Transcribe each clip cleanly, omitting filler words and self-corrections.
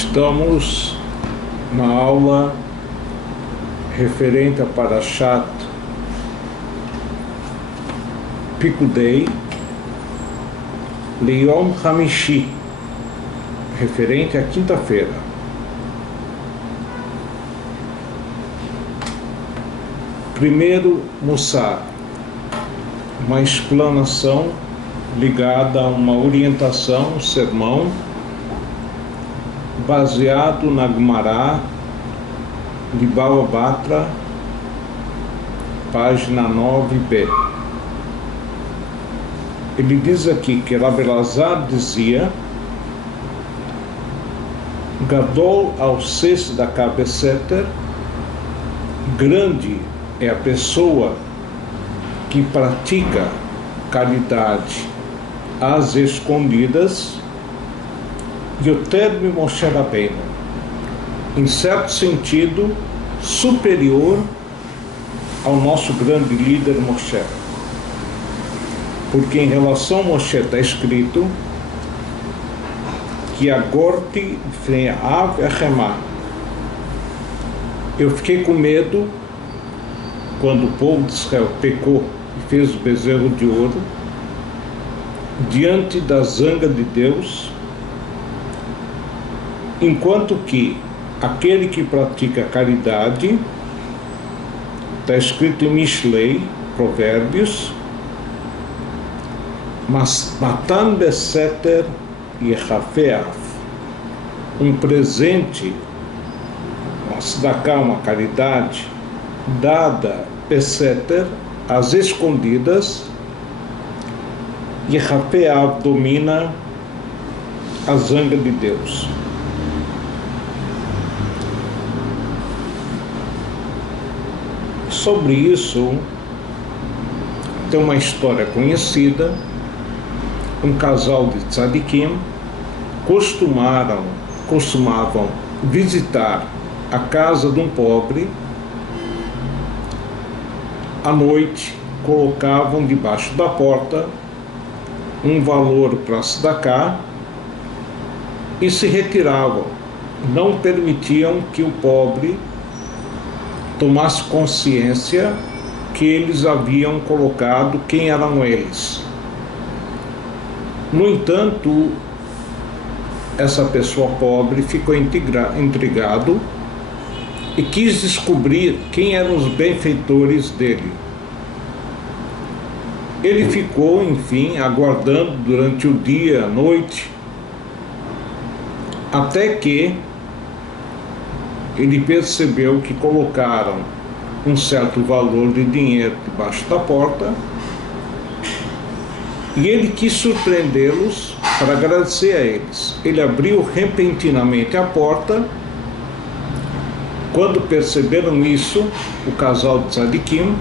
Estamos na aula referente a Parashat Pikudei Liyom Hamishi, referente à quinta-feira. Primeiro, Mussar, uma explanação ligada a uma orientação, um sermão, baseado na Gemara de Bava Batra, página 9b. Ele diz aqui que Rabi Elazar dizia: Gadol al-Ses Tzedakah Beseter, grande é a pessoa que pratica caridade às escondidas, Yoter Moshe Rabbeinu, em certo sentido superior ao nosso grande líder Moshe, porque em relação a Moshe está escrito que agorti fre'av echemá, eu fiquei com medo quando o povo de Israel pecou e fez o bezerro de ouro diante da zanga de Deus, enquanto que aquele que pratica caridade, está escrito em Mishlei, Provérbios, mas Matan Beseter Yechafeav, um presente, uma tzedakah, uma caridade, dada Beseter, às escondidas, Yechafeav domina a zanga de Deus. Sobre isso, tem uma história conhecida. Um casal de tzadikim costumavam visitar a casa de um pobre. À noite, colocavam debaixo da porta um valor para tzedakah e se retiravam. Não permitiam que o pobre tomasse consciência que eles haviam colocado, quem eram eles. No entanto, essa pessoa pobre ficou intrigado e quis descobrir quem eram os benfeitores dele. Ele ficou, enfim, aguardando durante o dia, a noite, até que ele percebeu que colocaram um certo valor de dinheiro debaixo da porta e ele quis surpreendê-los para agradecer a eles. Ele abriu repentinamente a porta. Quando perceberam isso, o casal de tzadikim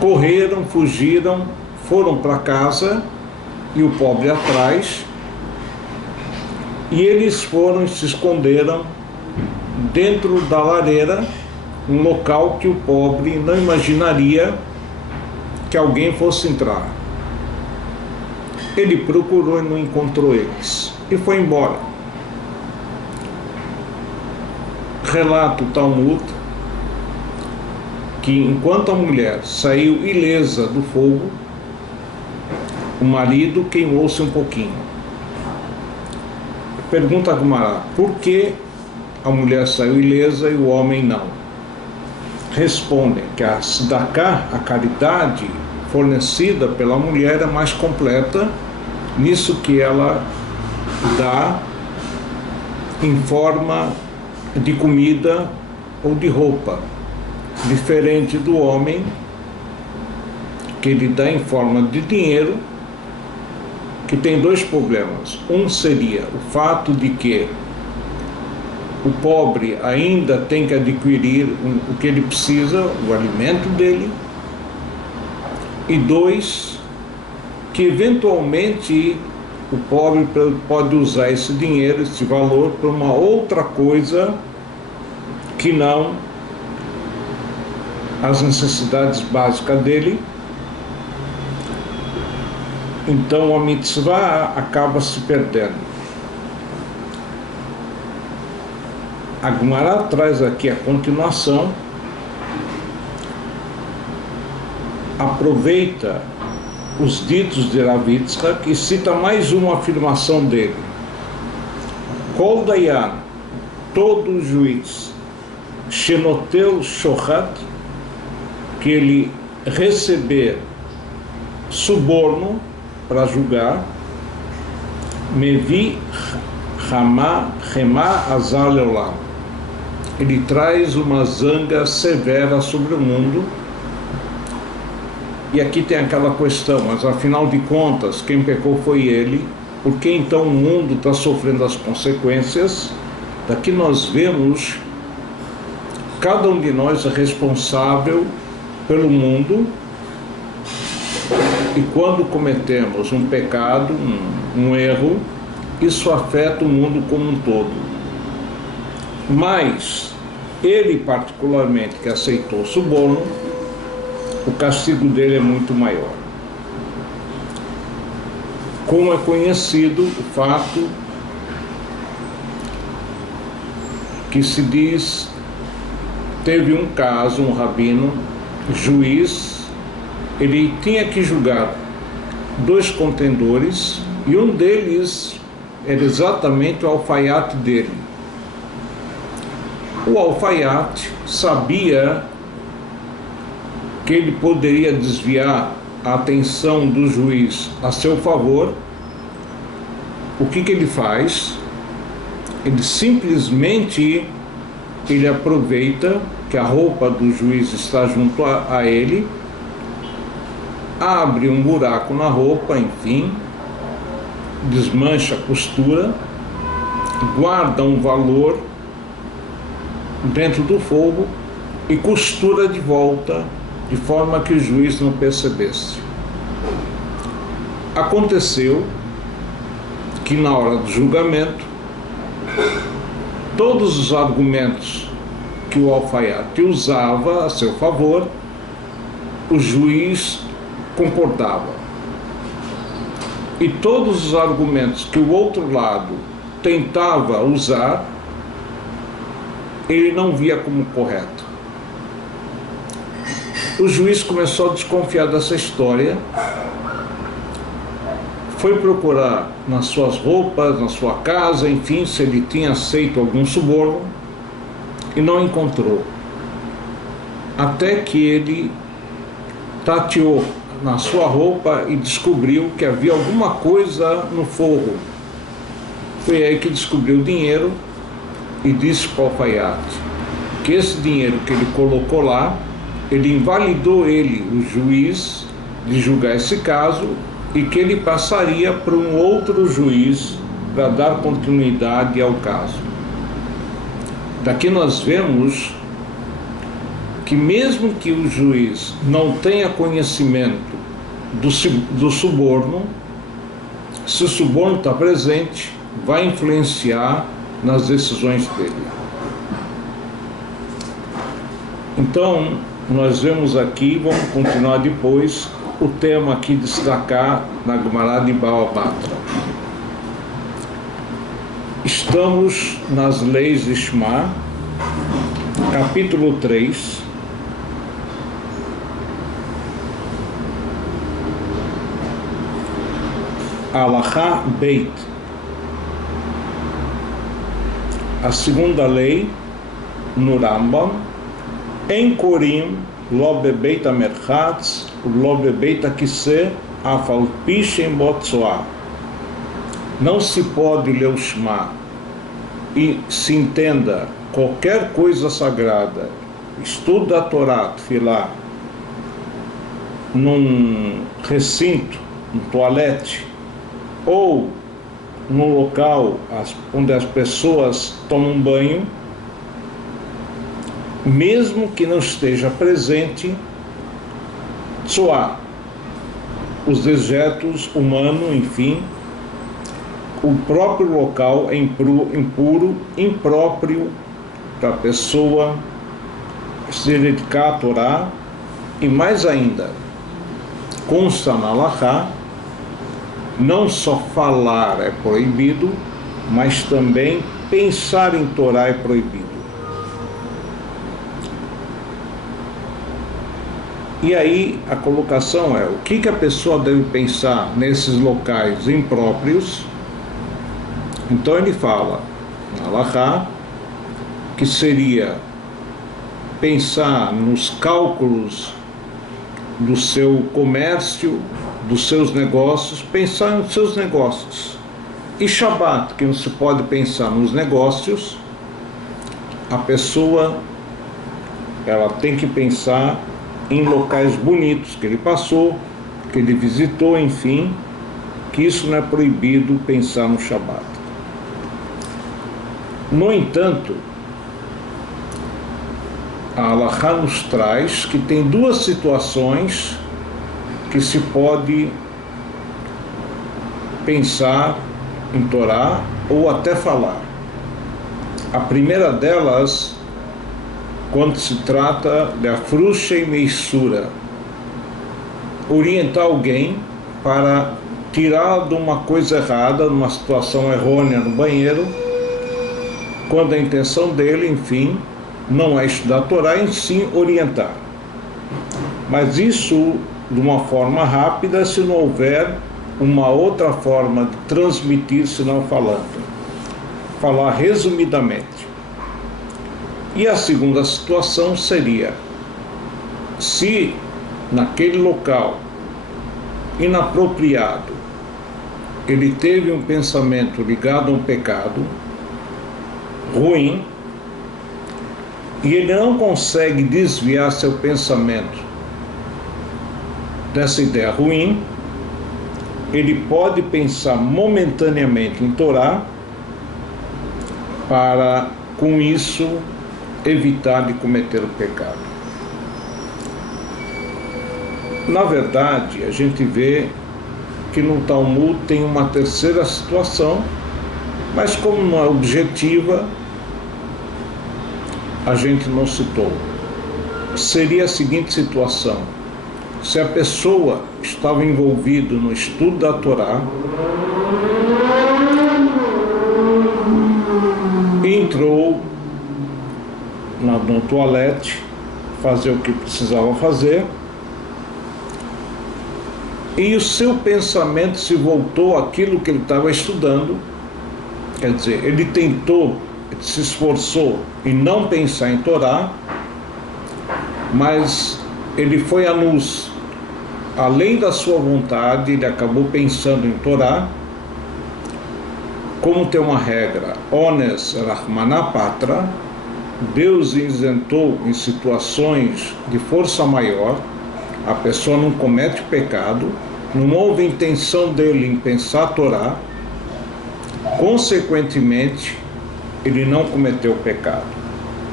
correram, fugiram, foram para casa e o pobre atrás, e eles foram e se esconderam dentro da lareira, um local que o pobre não imaginaria que alguém fosse entrar. Ele procurou e não encontrou eles e foi embora. Relata o Talmud que enquanto a mulher saiu ilesa do fogo, o marido queimou-se um pouquinho. Pergunta a Gemara: por que a mulher saiu ilesa e o homem não? Respondem que a tzedakah, a caridade fornecida pela mulher, é mais completa nisso que ela dá em forma de comida ou de roupa, diferente do homem, que ele dá em forma de dinheiro, que tem dois problemas. Um seria o fato de que o pobre ainda tem que adquirir o que ele precisa, o alimento dele. E dois, que eventualmente o pobre pode usar esse dinheiro, esse valor, para uma outra coisa que não as necessidades básicas dele. Então a mitzvah acaba se perdendo. A Gemara traz aqui a continuação, aproveita os ditos de Rav Yitzhak e cita mais uma afirmação dele. Kol dayan, todo juiz, shenoteu shohat, que ele receber suborno para julgar, mevi hama azar leolam, ele traz uma zanga severa sobre o mundo. E aqui tem aquela questão, mas afinal de contas, quem pecou foi ele, por que então o mundo está sofrendo as consequências? Daqui nós vemos, cada um de nós é responsável pelo mundo, e quando cometemos um pecado, um erro, isso afeta o mundo como um todo. Mas ele particularmente, que aceitou o suborno, o castigo dele é muito maior. Como é conhecido o fato que se diz, teve um caso, um rabino, juiz, ele tinha que julgar 2 contendores e um deles era exatamente o alfaiate dele. O alfaiate sabia que ele poderia desviar a atenção do juiz a seu favor. O que ele faz? Ele simplesmente aproveita que a roupa do juiz está junto a ele, abre um buraco na roupa, enfim, desmancha a costura, guarda um valor dentro do fogo e costura de volta, de forma que o juiz não percebesse. Aconteceu que na hora do julgamento, todos os argumentos que o alfaiate usava a seu favor, o juiz concordava. E todos os argumentos que o outro lado tentava usar, ele não via como correto. O juiz começou a desconfiar dessa história, foi procurar nas suas roupas, na sua casa, enfim, se ele tinha aceito algum suborno, e não encontrou. Até que ele tateou na sua roupa e descobriu que havia alguma coisa no forro. Foi aí que descobriu o dinheiro e disse para o alfaiate que esse dinheiro que ele colocou lá, ele invalidou o juiz, de julgar esse caso, e que ele passaria para um outro juiz para dar continuidade ao caso. Daqui nós vemos que mesmo que o juiz não tenha conhecimento do suborno, se o suborno está presente, vai influenciar nas decisões dele. Então, nós vemos aqui, vamos continuar depois, o tema aqui destacar na Gemara de Bava Batra. Estamos nas leis de Shema, capítulo 3, Alachá Beit. A segunda lei no Rambam, em Corim, lo bebeit hamerchatz, lo bebeit hakiseh, afal pi shem bo tzoah. Não se pode ler o Shema e se entenda qualquer coisa sagrada, estudo da Torá, tefilá, num recinto, num toalete, ou num local onde as pessoas tomam banho, mesmo que não esteja presente tzoá, os dejetos humanos, enfim, o próprio local é impuro, impróprio para a pessoa se dedicar à Torá. E mais ainda, consta na Alahá, não só falar é proibido, mas também pensar em Torá é proibido. E aí a colocação é: o que a pessoa deve pensar nesses locais impróprios? Então ele fala, na Halachá, que seria pensar nos cálculos do seu comércio, dos seus negócios, pensar nos seus negócios. E Shabat, que não se pode pensar nos negócios, a pessoa ela tem que pensar em locais bonitos que ele passou, que ele visitou, enfim, que isso não é proibido pensar no Shabat. No entanto, a Halachá nos traz que tem duas situações que se pode pensar em Torá ou até falar. A primeira delas, quando se trata de afruxa e meissura, orientar alguém para tirar de uma coisa errada, numa situação errônea no banheiro, quando a intenção dele, enfim, não é estudar a Torá, em sim orientar. Mas isso de uma forma rápida, se não houver uma outra forma de transmitir, senão falando. Falar resumidamente. E a segunda situação seria, se naquele local inapropriado ele teve um pensamento ligado a um pecado ruim, e ele não consegue desviar seu pensamento dessa ideia ruim, ele pode pensar momentaneamente em Torá para, com isso, evitar de cometer o pecado. Na verdade, a gente vê que no Talmud tem uma terceira situação, mas como não é objetiva, a gente não citou. Seria a seguinte situação: se a pessoa estava envolvida no estudo da Torá, entrou no toalete, fazer o que precisava fazer, e o seu pensamento se voltou àquilo que ele estava estudando, quer dizer, ele tentou, se esforçou em não pensar em Torá, mas ele foi à luz, além da sua vontade, ele acabou pensando em Torá. Como tem uma regra, Ones Rahmana Patra, Deus isentou em situações de força maior, a pessoa não comete pecado, não houve intenção dele em pensar a Torá, consequentemente, ele não cometeu pecado.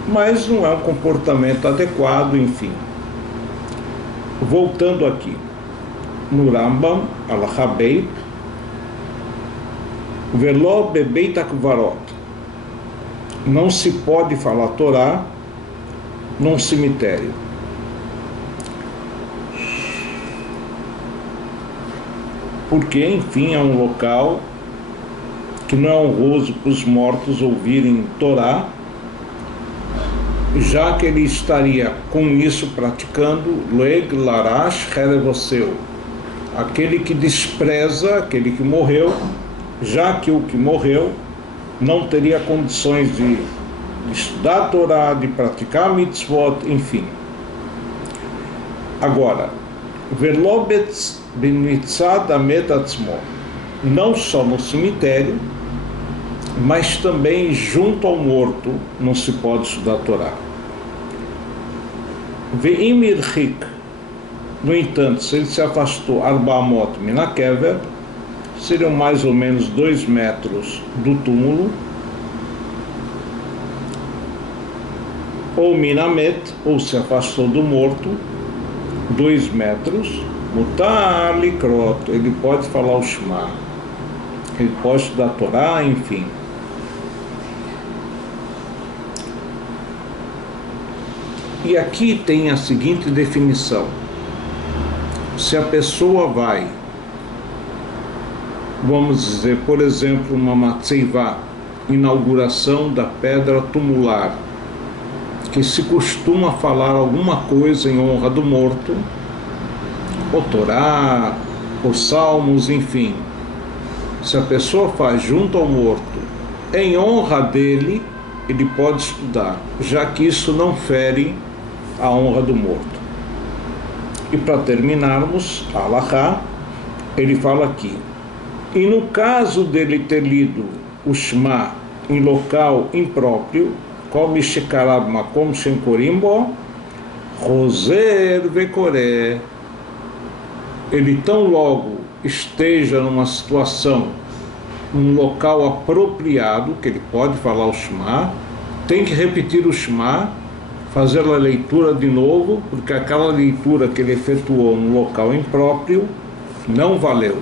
Mas não é um comportamento adequado, enfim. Voltando aqui, no Rambam, Halachá Beit, Velo bebeit akvarot, não se pode falar Torá num cemitério. Porque, enfim, é um local que não é honroso para os mortos ouvirem Torá, já que ele estaria com isso praticando Loeg Larash Herevoseu, aquele que despreza aquele que morreu, já que o que morreu não teria condições de estudar a Torá, de praticar mitzvot, enfim. Agora, Velobetz benitzad amet atzmo, não só no cemitério, mas também junto ao morto não se pode estudar a Torá. Ve'im irchik, no entanto, se ele se afastou arba'amot minakever, seriam mais ou menos 2 metros do túmulo, ou minamet, ou se afastou do morto, 2 metros, mutar likrot, ele pode falar o Shema, ele pode estudar a Torá, enfim. E aqui tem a seguinte definição: se a pessoa vai, vamos dizer, por exemplo, uma matzeivá, inauguração da pedra tumular, que se costuma falar alguma coisa em honra do morto, ou Torá, ou Salmos, enfim. Se a pessoa faz junto ao morto, em honra dele, ele pode estudar, já que isso não fere a honra do morto. E para terminarmos, a Halachá, ele fala aqui: e no caso dele ter lido o Shema em local impróprio, como Shekarab Makom Shenkorimbo, Roser Vekoré, ele tão logo esteja numa situação, num local apropriado, que ele pode falar o Shema, tem que repetir o Shema, fazer a leitura de novo, porque aquela leitura que ele efetuou no local impróprio não valeu.